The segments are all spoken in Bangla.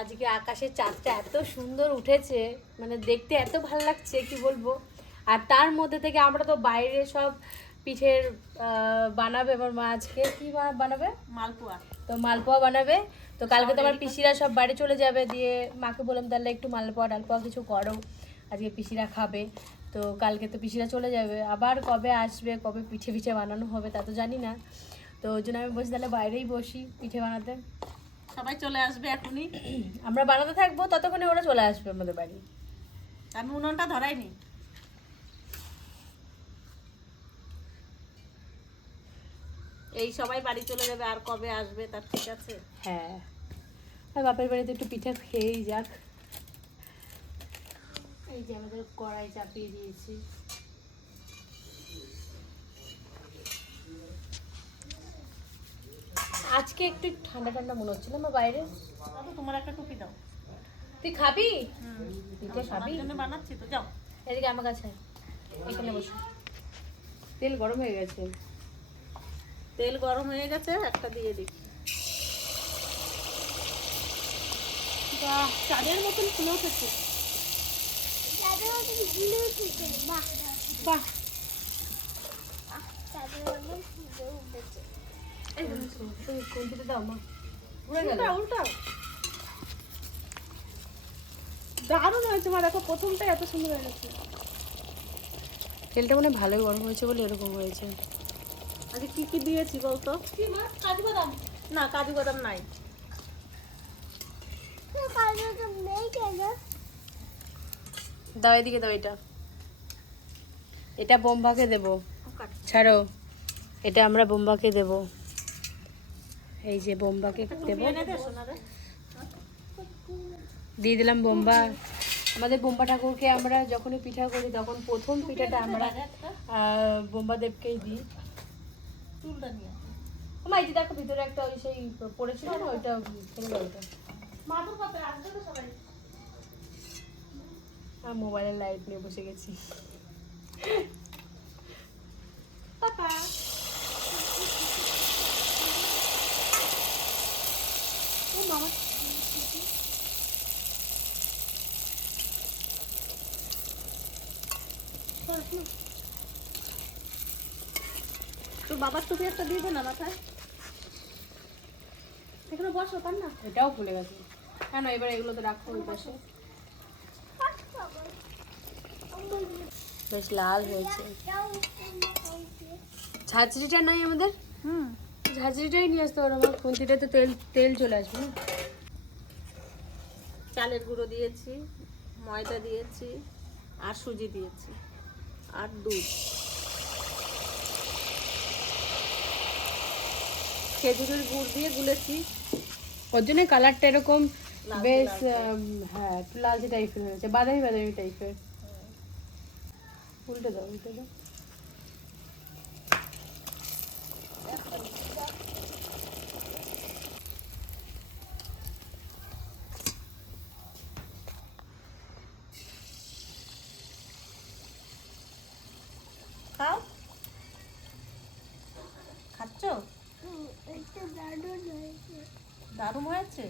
আজকে আকাশের চাঁদটা এত সুন্দর উঠেছে মানে দেখতে এত ভালো লাগছে কি বলব? আর তার মধ্যে থেকে আমরা তো বাইরে সব পিঠের বানাবে আমার মা আজকে। কি বানাবে? মালপোয়া। তো মালপোয়া বানাবে। তো কালকে তো আমার পিসিরা সব বাড়ি চলে যাবে দিয়ে মাকে বললাম তাহলে একটু মালপোয়া ডালপোয়া কিছু করো। আজকে পিসিরা খাবে। তো কালকে তো পিসিরা চলে যাবে। আবার কবে আসবে কবে পিঠে পিঠে বানানো হবে তা তো জানি না। তো ওই জন্য আমি বসি তাহলে বাইরেই বসি পিঠে বানাতে। সবাই চলে আসবে এখনই। আমরা বানাতে থাকব ততক্ষণে ওরা চলে আসবে আমাদের বাড়ি। আমি উনুনটা ধরাইনি। এই সবাই বাড়ি চলে যাবে আর কবে আসবে তার ঠিক আছে? হ্যাঁ। আর বাপের বাড়িতে একটু পিঠে খেয়েই যাক। এই যে আমাদের কড়াই চাপিয়ে দিয়েছি। আজকে একটু ঠান্ডা ঠান্ডা মনে হচ্ছিল আমার বাইরে। তোমার একটা টুপি দাও। তুই খাবি? পিঠে আমার খাবি? বানাচ্ছি তো যাও। এদিকে আমার কাছে। এখানে বসে। তেল গরম হয়ে গেছে। তেল গরম হয়ে গেছে একটা দিয়ে দিই। বাহ চাঁদের মতন ফুলে উঠেছে। বাহ। তুই কোন পিঠে দাও মা দারুণ হয়েছে মা দেখো প্রথমটাই এত সুন্দর হয়ে গেছে। তেলটা মনে হয় ভালোই গরম হয়েছে বলে এরকম হয়েছে। আজকে কি কি দিয়েছি বলতো? কাজু বাদাম। না কাজু বাদাম নাই। দাও এদিকে দাও এটা। এটা বোম্বাকে দেব। ছাড়ো। এটা আমরা বোম্বাকে দেব। এই যে বোম্বাকে দেব। দিয়ে দিলাম বোম্বা। আমাদের বোম্বা ঠাকুরকে আমরা যখনই পিঠা করি তখন প্রথম পিঠাটা আমরা বোম্বা দেবকেই দিই। এই যে দেখো ভিতরে একটা ওই সেই পড়েছিল না ওইটা ওইটা। আর মোবাইলের লাইট নিয়ে বসে গেছি। তোর বাবার টুপি একটা দিয়ে দে না মাথায়। এখানে বসো পার না? এটাও ভুলে গেছি। কেন এবার এগুলো তো রাখো ওই পাশে? বেশ লাল হয়েছে। ঝাঁঝরিটা নাই আমাদের? হুম। ঝাঁঝরিটাই নিয়ে আসতে পারো আমার খুন্তিটা তো তেল তেল চলে আসবে। না চালের গুঁড়ো দিয়েছি ময়দা দিয়েছি আর সুজি দিয়েছি আর দুধ। খেজুরের গুড় দিয়ে গুলেছি। ওর জন্য কালারটা এরকম বেশ। হ্যাঁ একটু লালচে টাইপের হয়েছে বাদামি বাদামি টাইপের উল্টে দাও উল্টে দাও খাও খাচ্ছ দারুণ হয়েছে?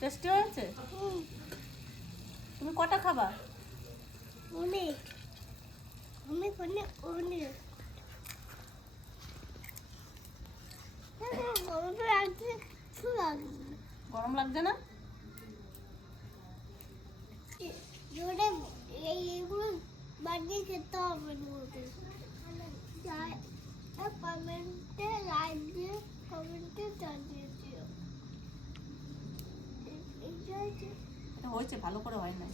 টেস্টি হয়েছে? তুমি কটা খাবা? অনেক। অনেক অনেক অনেক। গরম লাগছে না। গরম লাগছে না জোরে এই এগুলো খেতে হবে কমেন্টে লাইক দিয়ে কমেন্টে জানিয়ে দিও। এটা হয়েছে ভালো করে হয় না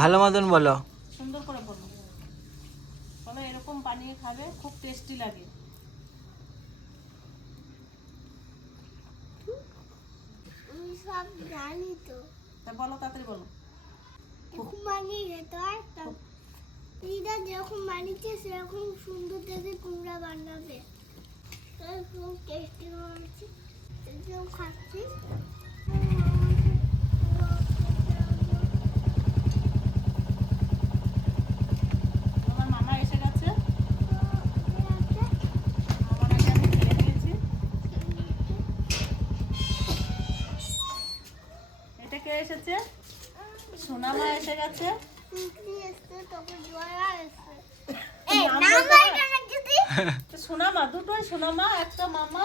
ভালো মতন বলো। সুন্দর করে বলো। বলো এরকম বানিয়ে খাবে খুব টেস্টি লাগে। সব জানি তো। তা বলো তাড়াতাড়ি বলো। খুব বানিয়ে খেতে হয় দিদা যেরকম বানিয়েছে সেরকম সুন্দর দেখে কুমড়া বানাবে। খুব টেস্টি হয়েছে একদম খাচ্ছি। এসেছে? সোনামা এসে গেছে? সোনামা দুটোই সোনামা একটা মামা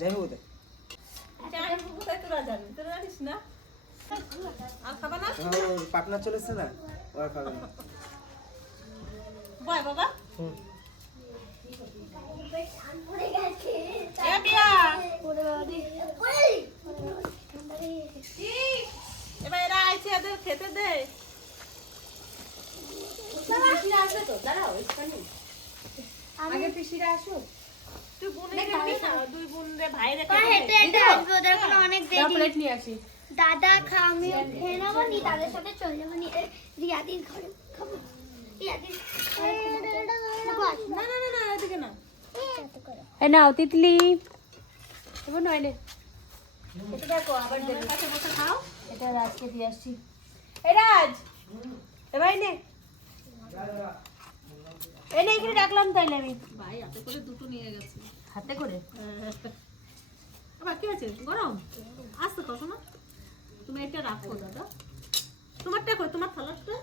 যাই হোক তোরা জানিস না? ওরা খাবে বাবা গেছে এ বিয়া পড়ে বাড়ি এবার এরা আইছে এদের খেতে দে। পিসিরা আসবে তো? দাঁড়াও একটুখানি। আগে পিসিরা আসুক। তুই বোনে দিবি না? দুই বোন রে ভাই রে হেঁটে হেঁটে আসব দেখুন অনেক দাও দেরি। প্লেট নিয়ে আসি। দাদা খা আমি খেয়ে নেব নি দাদার সাথে চলে যাব নি। রিয়াদির ঘরে। খাব। রিয়াদির ঘরে। না না না না এদিকে না। এত করে। এ নাও তিতলি। এবার নয় নে এটা দেখো আবার দেবে। কাছে বসে খাও। এটা রাজকে দিয়ে আসছি। এই রাজ এ ভাই নে। এই নে এখানে রাখলাম তাইলে আমি। ভাই হাতে করে দুটো নিয়ে গেছে। হাতে করে? আবার কি আছে গরম? আসতে কত না তুমি এটা রাখো দাদা। তোমারটা কই? তোমার থালাটা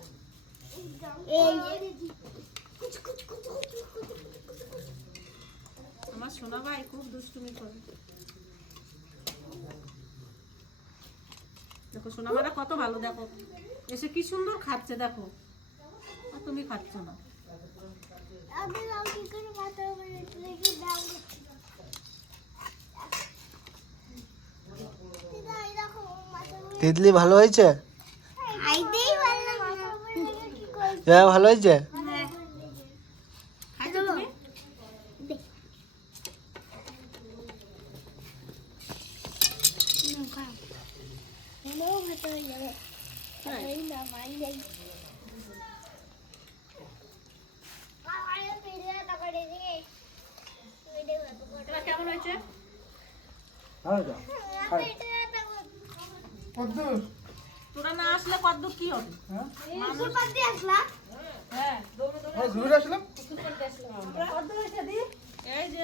আমার সোনা ভাই খুব দুষ্টুমি করে। দেখো সোনা ভাইরা কত ভালো দেখো। এসে কি সুন্দর খাচ্ছে দেখো। আর তুমি খাচ্ছ না। তিতলি ভালো হয়েছে? হ্যাঁ ভালো হয়েছে খাইছো তুমি হ্যালো ভাত হয়ে যাবে এই না মাই যাই আমার পেটে তারপরে দিয়ে পেটে ব্যথা করে এবার কেমন হয়েছে? করে তোরা না আসলে কদ্দূর কি হবে? হ্যাঁ? ঘুরে আসলাম। হয়েছে দি? এই যে।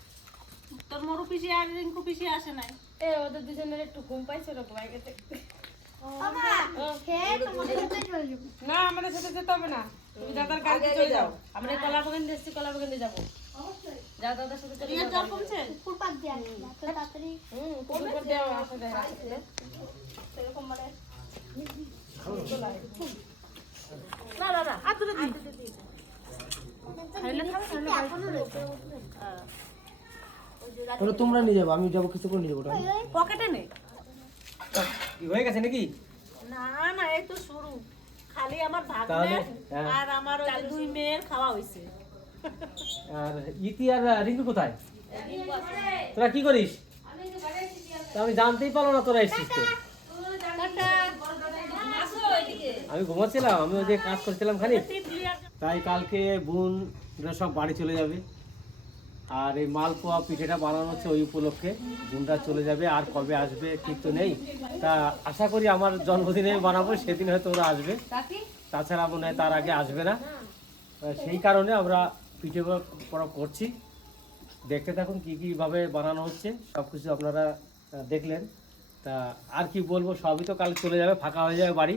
তোর মরু পিসি আর রিঙ্কু পিসি আসে নাই। এ ওদের দুজনের একটু ঘুম পাইছে ওরকম আগে থেকে না আমাদের সাথে যেতে হবে না। তুমি দাদার গাড়িতে চলে যাও। আমরা কলা বাগান এসছি কলা বাগান দিয়ে যাব যাও দাদার সাথে চলে রিয়ার জ্বর কমছে? স্কুল দিয়ে তাড়াতাড়ি হুম। কুকুর করে আসা যায়। রাস্তাতে। মানে। না না না আর তুলে দিই। এখনও রয়েছে তাহলে তোমরা নিয়ে যাব আমি যাব কিছু করে নিয়ে যাব পকেটে নেই। কি হয়ে গেছে নাকি? না না এই তো শুরু। খালি আমার ভাগ্নের হ্যাঁ। আর আমার ওই দুই মেয়ের খাওয়া হইছে আর ইতি আর রিঙ্কু কোথায়? তোরা কি করিস? তা আমি জানতেই পারল না তোরা এসছিস তো আমি ঘুমাচ্ছিলাম আমি ওই যে কাজ করছিলাম খালি তাই কালকে বোন সব বাড়ি চলে যাবে। আর এই মালপোয়া পিঠেটা বানানো হচ্ছে ওই উপলক্ষে। বোনরা চলে যাবে আর কবে আসবে ঠিক তো নেই। তা আশা করি আমার জন্মদিনে বানাবো সেদিন হয়তো ওরা আসবে। তাছাড়া মনে হয় তার আগে আসবে না। সেই কারণে আমরা পিঠে পরব করছি। দেখতে থাকুন কী কীভাবে বানানো হচ্ছে সব কিছু আপনারা দেখলেন। তা আর কি বলব সবই তো কাল চলে যাবে ফাঁকা হয়ে যাবে বাড়ি।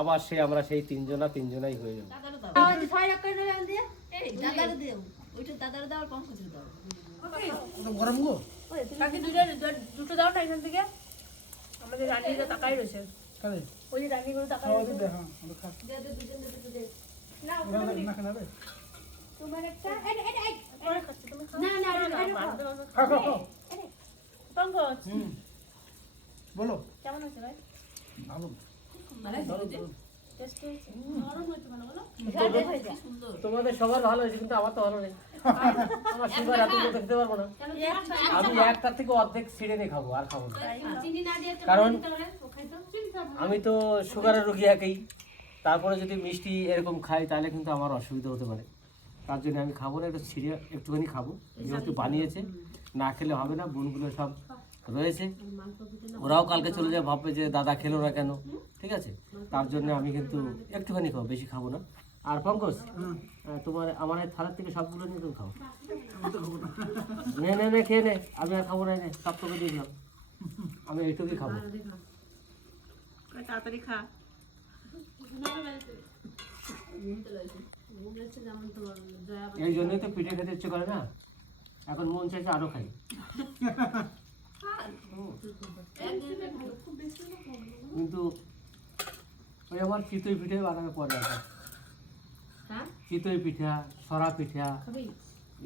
আবার সে আমরা সেই তিনজনা তিনজনাই হয়ে যাব। কাকি দুটো দুটো দাও না এখান থেকে? আমাদের রানীরা তাকাই রয়েছে। ওই যে রানীগুলো তাকাই রয়েছে। তোমার একটা না না না, না, না, পঙ্কজ। বলো। কেমন আছে ভাই? ভালো। বলো তোমাদের সবার ভালো হয়েছে কিন্তু আমার তো ভালো নেই। আমার সুগার এত তো খেতে পারব না। আমি একটার থেকে অর্ধেক ছিঁড়ে নিয়ে খাব আর খাব না। চিনি না দিয়ে কারণ আমি তো সুগারের রোগী একেই। তারপরে যদি মিষ্টি এরকম খাই তাহলে কিন্তু আমার অসুবিধা হতে পারে। তার জন্য আমি খাব না একটু ছিঁড়ে একটুখানি খাব। যেহেতু বানিয়েছে না খেলে হবে না বোনগুলো সব রয়েছে। ওরাও কালকে চলে যায় ভাববে যে দাদা খেলো না কেন? ঠিক আছে? তার জন্য আমি কিন্তু একটুখানি খাব বেশি খাব না। আর পঙ্কজ তোমার আমার এই থালার থেকে সবগুলো নিয়ে তুমি খাও। নে। নে নে খেয়ে নে। আমি আর খাব না নে সব তোকে দিয়ে দিলাম। আমি এইটুকুই খাব। তাড়াতাড়ি খা। এই জন্যই তো পিঠে খেতে ইচ্ছে করে না। এখন মন চাইছে আরও খাই। কিন্তু ওই আমার চিতই পিঠে বানানো পরে হ্যাঁ? চিতই পিঠা সরা পিঠা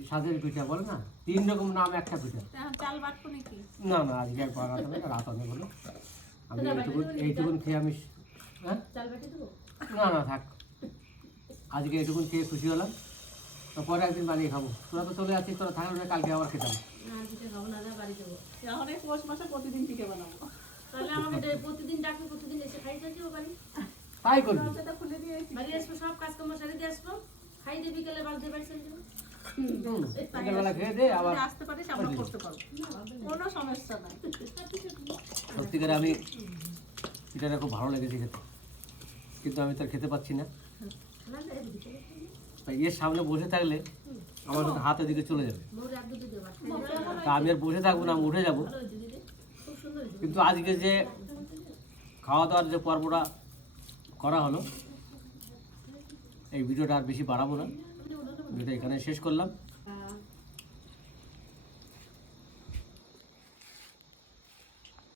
সাজের পিঠা বলে না? তিন রকম নাম একটা পিঠা। না না আজকে একবার রাত হবে রাত অনেক হলো আমি এইটুকুন এইটুকুন খেয়ে আমি হ্যাঁ? না না থাক। আজকে এটুকুন খেয়ে খুশি হলাম। তো পরে একদিন বানিয়ে খাব। তোরা তো চলে যাচ্ছিস তোরা থাকলে না কালকে আবার খেতাম। এখন এই পৌষ মাসে প্রতিদিন পিঠে বানাবো। তাহলে আমাকে ডে- প্রতিদিন ডাকবি প্রতিদিন এসে খাই যাচ্ছি ও বাড়ি। তাই করবি? সেটা খুলে দিয়েছি বাড়ি আসব সব কাজকর্ম সারি দিয়ে আসব। খাই দিয়ে বিকেলে বাড়ি বাড়ি চলে যাব। হুম, বিকেলবেলা খেয়ে দে আবার আসতে পারিস আমরা করতে পারব। কোনো সমস্যা নাই। সত্যিকারে আমি পিঠাটা খুব ভালো লেগেছে খেতে। কিন্তু আমি তো আর খেতে পাচ্ছি না। এর সামনে বসে থাকলে আমার হাতের দিকে চলে যাবে। তা আমি আর বসে থাকব না, আমি উঠে যাব। কিন্তু আজকে যে খাওয়া দাওয়ার যে পর্বটা করা হলো, এই ভিডিওটা আর বেশি বাড়াবো না ভিডিওটা এখানে শেষ করলাম